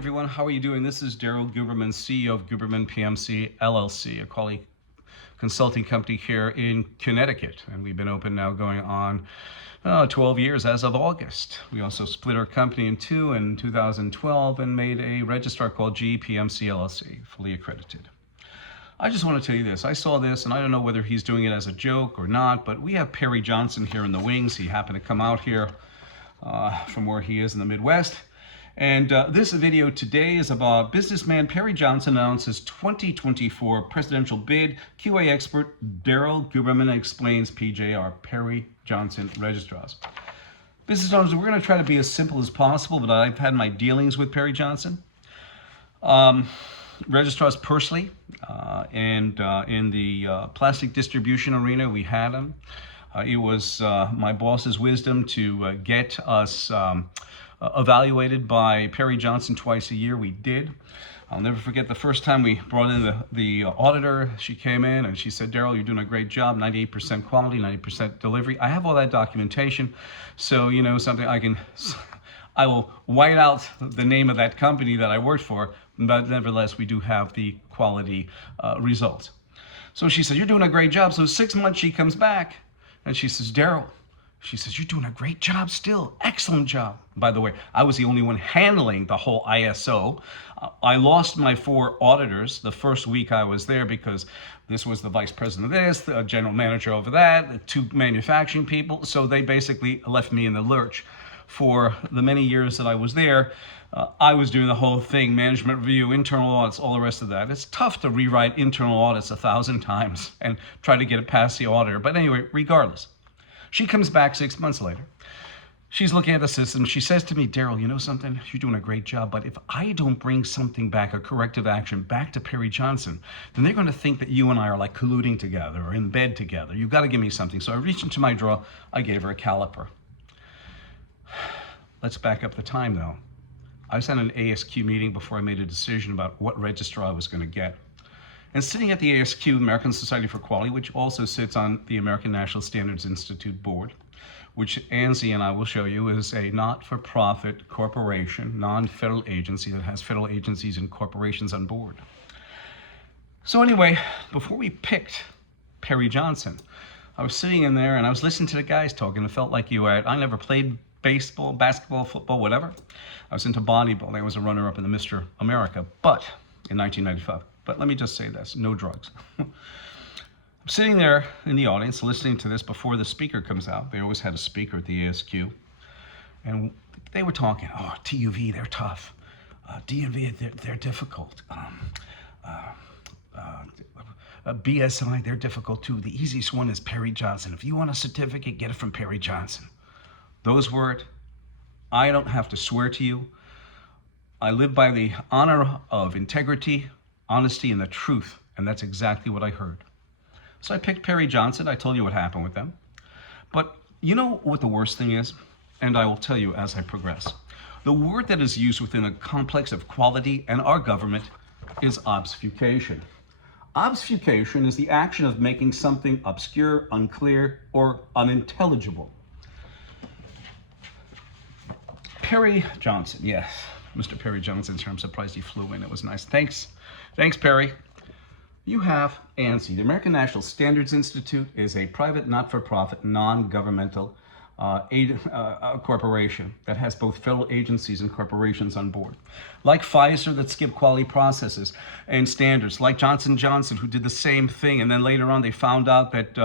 everyone. How are you doing? This is Daryl Guberman, CEO of Guberman PMC LLC, a quality consulting company here in Connecticut. And we've been open now going on 12 years as of August. We also split our company in two in 2012 and made a registrar called GPMC LLC, fully accredited. I just want to tell you this. I saw this, and I don't know whether he's doing it as a joke or not, but we have Perry Johnson here in the wings. He happened to come out here from where he is in the Midwest. And this video today is about businessman Perry Johnson announces 2024 presidential bid. QA expert Daryl Guberman explains PJR, Perry Johnson Registrars. Business owners, we're going to try to be as simple as possible, but I've had my dealings with Perry Johnson. Registrars personally, and in the plastic distribution arena, we had him. It was my boss's wisdom to get us evaluated by Perry Johnson twice a year. We did. I'll never forget the first time we brought in the auditor. She came in and she said, Daryl, you're doing a great job, 98% quality, 90% delivery. I have all that documentation. So, you know, something I will white out the name of that company that I worked for, but nevertheless, we do have the quality results. So she said, you're doing a great job. So 6 months she comes back and she says, Daryl, she says, you're doing a great job still. Excellent job. By the way, I was the only one handling the whole ISO. I lost my 4 auditors the first week I was there because this was the vice president of this, the general manager over that, the 2 manufacturing people. So they basically left me in the lurch. For the many years that I was there, I was doing the whole thing, management review, internal audits, all the rest of that. It's tough to rewrite internal audits 1,000 times and try to get it past the auditor. But anyway, regardless. She comes back 6 months later. She's looking at the system. She says to me, Daryl, you know something? You're doing a great job, but if I don't bring something back, a corrective action back to Perry Johnson, then they're going to think that you and I are like colluding together or in bed together. You've got to give me something. So I reached into my drawer. I gave her a caliper. Let's back up the time, though. I was at an ASQ meeting before I made a decision about what registrar I was going to get. And sitting at the ASQ, American Society for Quality, which also sits on the American National Standards Institute board, which ANSI and I will show you is a not-for-profit corporation, non-federal agency that has federal agencies and corporations on board. So anyway, before we picked Perry Johnson, I was sitting in there and I was listening to the guys talking. It felt like I never played baseball, basketball, football, whatever. I was into bodybuilding. I was a runner-up in the Mr. America, in 1995. But let me just say this, no drugs. I'm sitting there in the audience listening to this before the speaker comes out. They always had a speaker at the ASQ. And they were talking, oh, TUV, they're tough. DNV, they're difficult. BSI, they're difficult too. The easiest one is Perry Johnson. If you want a certificate, get it from Perry Johnson. Those words, I don't have to swear to you. I live by the honor of integrity, honesty, and the truth, and that's exactly what I heard. So I picked Perry Johnson. I told you what happened with them. But you know what the worst thing is? And I will tell you as I progress. The word that is used within a complex of quality and our government is obfuscation. Obfuscation is the action of making something obscure, unclear, or unintelligible. Perry Johnson, yes. Mr. Perry Johnson, I'm surprised he flew in. It was nice. Thanks, Perry. You have ANSI. The American National Standards Institute is a private, not-for-profit, non-governmental corporation that has both federal agencies and corporations on board. Like Pfizer that skipped quality processes and standards. Like Johnson & Johnson who did the same thing. And then later on they found out that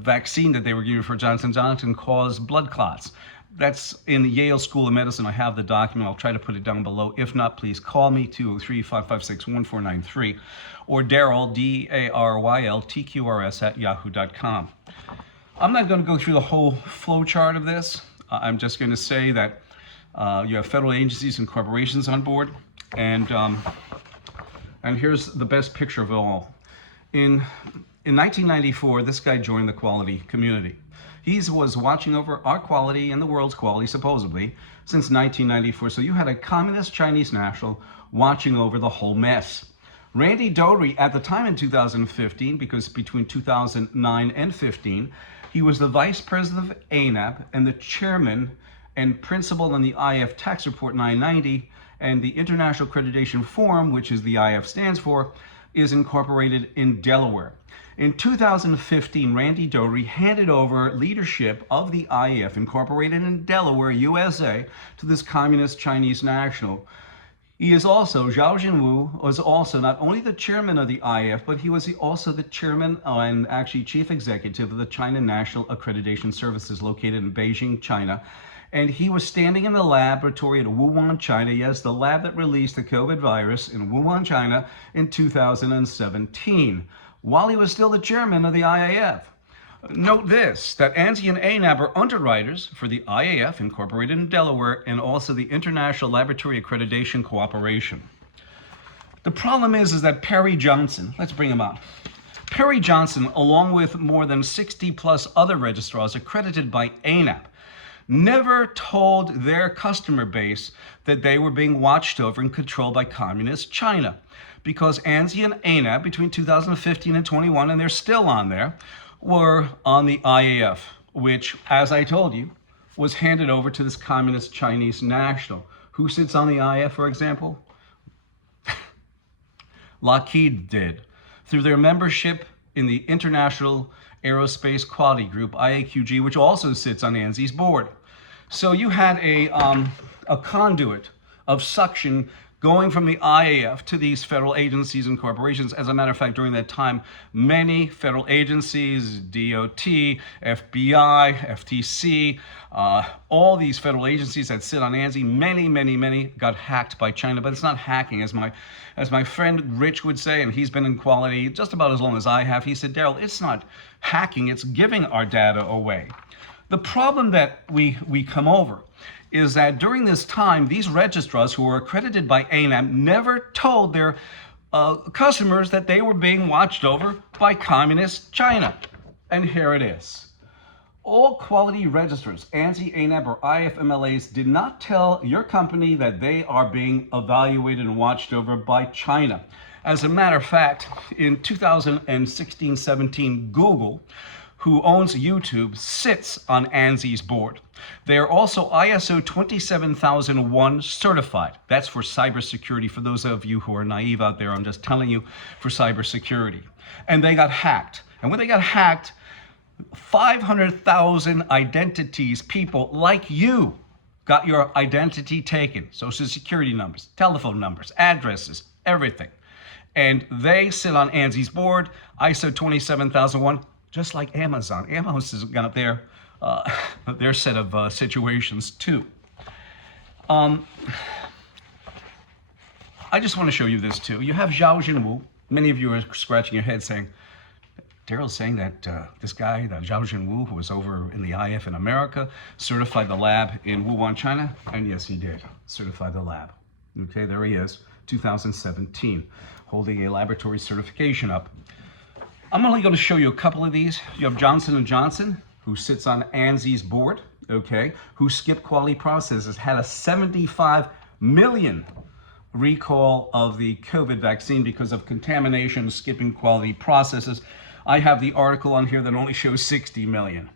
vaccine that they were giving for Johnson & Johnson caused blood clots. That's in the Yale School of Medicine. I have the document. I'll try to put it down below. If not, please call me, 203-556-1493, or Daryl, Daryl, TQRS at yahoo.com. I'm not going to go through the whole flow chart of this. I'm just going to say that you have federal agencies and corporations on board. And here's the best picture of it all. In 1994, this guy joined the quality community. He was watching over our quality and the world's quality, supposedly, since 1994. So you had a communist Chinese national watching over the whole mess. Randy Doty, at the time in 2015, because between 2009 and 15, he was the vice president of ANAP and the chairman and principal on the IF Tax Report 990, and the International Accreditation Forum, which is the IF stands for, is incorporated in Delaware. In 2015, Randy Doherty handed over leadership of the IF, incorporated in Delaware, USA, to this communist Chinese national. He is also, Zhao Jinwu was also not only the chairman of the IF, but he was also the chairman and actually chief executive of the China National Accreditation Services located in Beijing, China. And he was standing in the laboratory at Wuhan, China, yes, the lab that released the COVID virus in Wuhan, China in 2017, while he was still the chairman of the IAF. Note this, that ANSI and ANAB are underwriters for the IAF, incorporated in Delaware, and also the International Laboratory Accreditation Cooperation. The problem is that Perry Johnson, let's bring him out. Perry Johnson, along with more than 60 plus other registrars accredited by ANAB, never told their customer base that they were being watched over and controlled by communist China. Because ANSI and ANAB between 2015 and 21, and they're still on there, were on the IAF, which, as I told you, was handed over to this communist Chinese national. Who sits on the IAF, for example? Lockheed did, through their membership in the International Aerospace Quality Group, IAQG, which also sits on ANSI's board. So you had a conduit of suction going from the IAF to these federal agencies and corporations. As a matter of fact, during that time, many federal agencies, DOT, FBI, FTC, all these federal agencies that sit on ANSI, many got hacked by China. But it's not hacking, as my friend Rich would say, and he's been in quality just about as long as I have. He said, Daryl, it's not hacking, it's giving our data away. The problem that we come over is that during this time, these registrars who were accredited by ANAB never told their customers that they were being watched over by communist China. And here it is. All quality registrars, ANSI, ANAB, or IFMLAs did not tell your company that they are being evaluated and watched over by China. As a matter of fact, in 2016-17, Google, who owns YouTube, sits on ANSI's board. They are also ISO 27001 certified. That's for cybersecurity. For those of you who are naive out there, I'm just telling you, for cybersecurity. And they got hacked. And when they got hacked, 500,000 identities, people like you, got your identity taken. Social security numbers, telephone numbers, addresses, everything. And they sit on ANSI's board, ISO 27001, just like Amazon. Amazon has got their set of situations too. I just want to show you this too. You have Zhao Jinwu. Many of you are scratching your head saying, Daryl's saying that this guy, that Zhao Jinwu, who was over in the IF in America, certified the lab in Wuhan, China. And yes, he did certify the lab. Okay, there he is, 2017, holding a laboratory certification up. I'm only going to show you a couple of these. You have Johnson & Johnson, who sits on ANSI's board, okay, who skipped quality processes, had a 75 million recall of the COVID vaccine because of contamination, skipping quality processes. I have the article on here that only shows 60 million.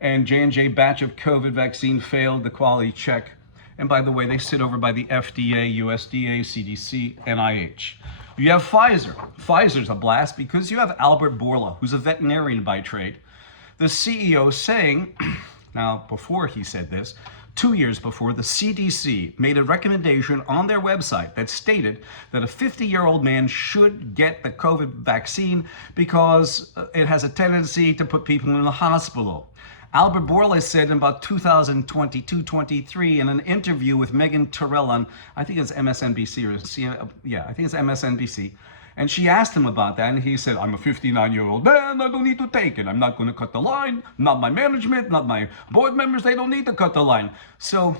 And J&J batch of COVID vaccine failed the quality check. And by the way, they sit over by the FDA, USDA, CDC, NIH. You have Pfizer. Pfizer's a blast because you have Albert Bourla, who's a veterinarian by trade. The CEO saying, now before he said this, 2 years before, the CDC made a recommendation on their website that stated that a 50-year-old man should get the COVID vaccine because it has a tendency to put people in the hospital. Albert Bourla said in about 2022-23 in an interview with Megan Terrell on, I think it's MSNBC, I think it's MSNBC, and she asked him about that, and he said, I'm a 59-year-old man, I don't need to take it. I'm not going to cut the line. Not my management, not my board members, they don't need to cut the line. So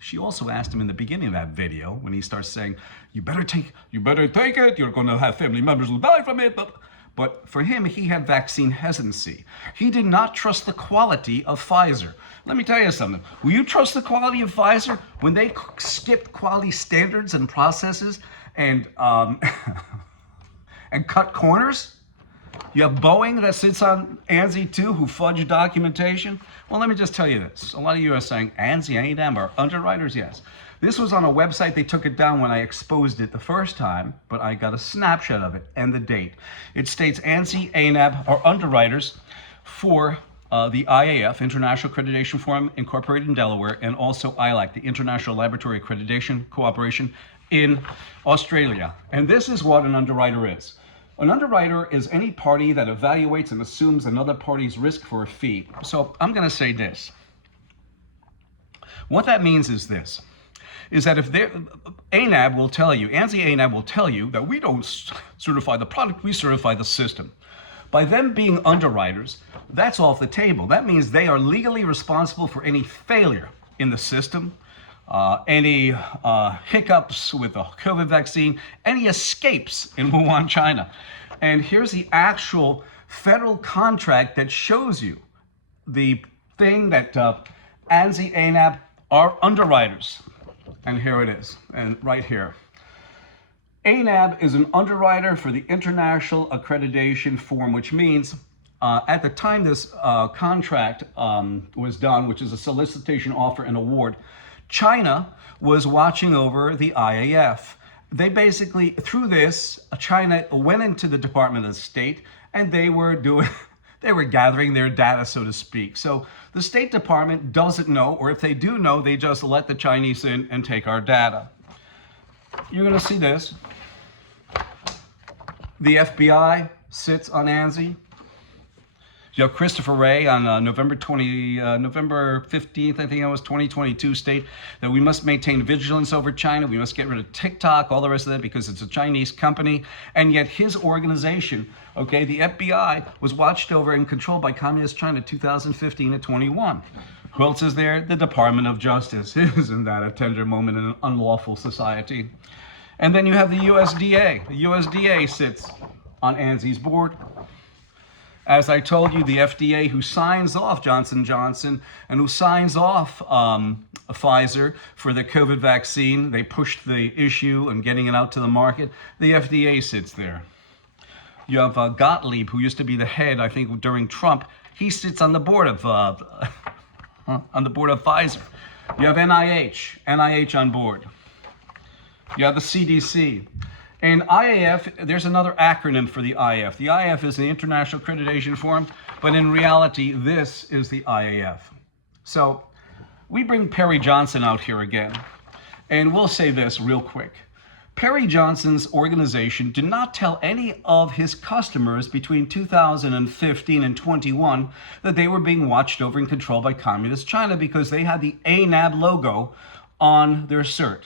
she also asked him in the beginning of that video, when he starts saying, you better take it, you're going to have family members who die from it, but for him, he had vaccine hesitancy. He did not trust the quality of Pfizer. Let me tell you something. Will you trust the quality of Pfizer when they skipped quality standards and processes and and cut corners? You have Boeing that sits on ANSI too, who fudged documentation. Well, let me just tell you this. A lot of you are saying ANSI, A&M are underwriters. Yes. This was on a website. They took it down when I exposed it the first time, but I got a snapshot of it and the date. It states ANSI, A&M are underwriters for the IAF, International Accreditation Forum Incorporated in Delaware, and also ILAC, the International Laboratory Accreditation Cooperation in Australia. And this is what an underwriter is. An underwriter is any party that evaluates and assumes another party's risk for a fee. So I'm going to say this. What that means is this, is that if ANAB will tell you, ANSI ANAB will tell you that we don't certify the product, we certify the system. By them being underwriters, that's off the table. That means they are legally responsible for any failure in the system, any hiccups with the COVID vaccine, any escapes in Wuhan, China. And here's the actual federal contract that shows you the thing that ANSI, ANAB are underwriters. And here it is, and right here. ANAB is an underwriter for the International Accreditation Forum, which means at the time this contract was done, which is a solicitation offer and award, China was watching over the IAF. They basically, through this, China went into the Department of State and they were gathering their data, so to speak. So the State Department doesn't know, or if they do know, they just let the Chinese in and take our data. You're going to see this. The FBI sits on ANSI. You have Christopher Wray on November 15th, I think it was 2022, state that we must maintain vigilance over China. We must get rid of TikTok, all the rest of that, because it's a Chinese company. And yet his organization, okay, the FBI, was watched over and controlled by Communist China 2015 to 21. Who else is there? The Department of Justice. Isn't that a tender moment in an unlawful society? And then you have the USDA. The USDA sits on ANSI's board. As I told you, the FDA, who signs off Johnson & Johnson and who signs off Pfizer for the COVID vaccine, they pushed the issue and getting it out to the market. The FDA sits there. You have Gottlieb, who used to be the head, I think, during Trump. He sits on the board of Pfizer. You have NIH on board. You have the CDC. And IAF, there's another acronym for the IAF. The IAF is the International Accreditation Forum, but in reality, this is the IAF. So we bring Perry Johnson out here again, and we'll say this real quick. Perry Johnson's organization did not tell any of his customers between 2015 and 21 that they were being watched over and controlled by Communist China because they had the ANAB logo on their cert.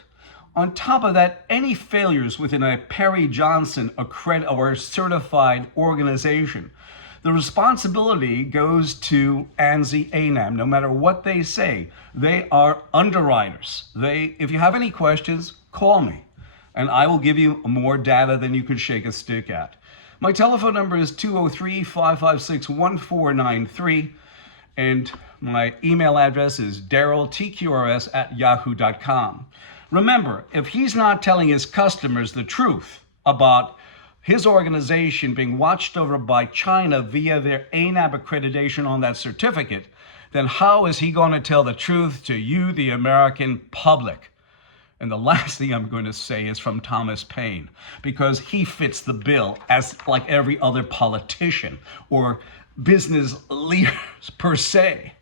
On top of that, any failures within a Perry Johnson or certified organization, the responsibility goes to ANSI ANAB. No matter what they say, they are underwriters. If you have any questions, call me, and I will give you more data than you could shake a stick at. My telephone number is 203-556-1493, and my email address is daryltqrs@yahoo.com. Remember, if he's not telling his customers the truth about his organization being watched over by China via their ANAB accreditation on that certificate, then how is he going to tell the truth to you, the American public? And the last thing I'm going to say is from Thomas Paine, because he fits the bill as like every other politician or business leader per se.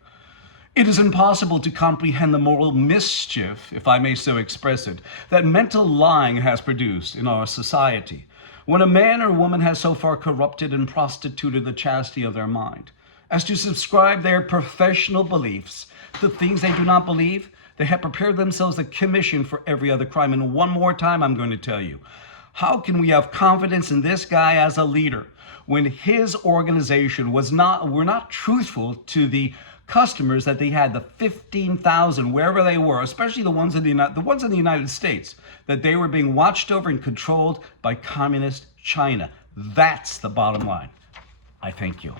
It is impossible to comprehend the moral mischief, if I may so express it, that mental lying has produced in our society, when a man or woman has so far corrupted and prostituted the chastity of their mind as to subscribe their professional beliefs to things they do not believe. They have prepared themselves a commission for every other crime. And one more time, I'm going to tell you, how can we have confidence in this guy as a leader when his organization were not truthful to the customers that they had, the 15,000, wherever they were, especially the ones in the United States, that they were being watched over and controlled by Communist China. That's the bottom line. I thank you.